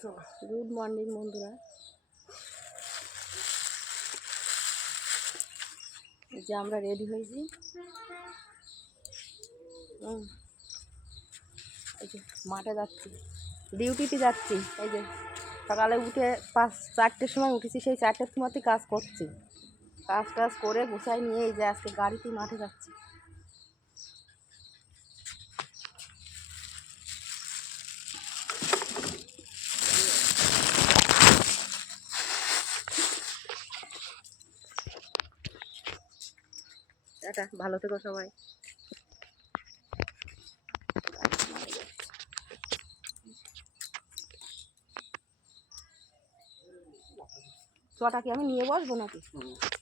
Good morning বন্ধুরা। এই যে আমরা রেডি হয়েছি, এই যে মাঠে যাচ্ছি, ডিউটিতে যাচ্ছি। এই যে সকালে উঠে 4টের সময় উঠেছি, সেই 4টের সময়তেই কাজ করছি। কাজ করে গুছাই নিয়ে এই যে আজকে গাড়িতে মাঠে যাচ্ছি। এটা ভালো থেকো সবাই। চটা কি আমি নিয়ে বসবো নাকি?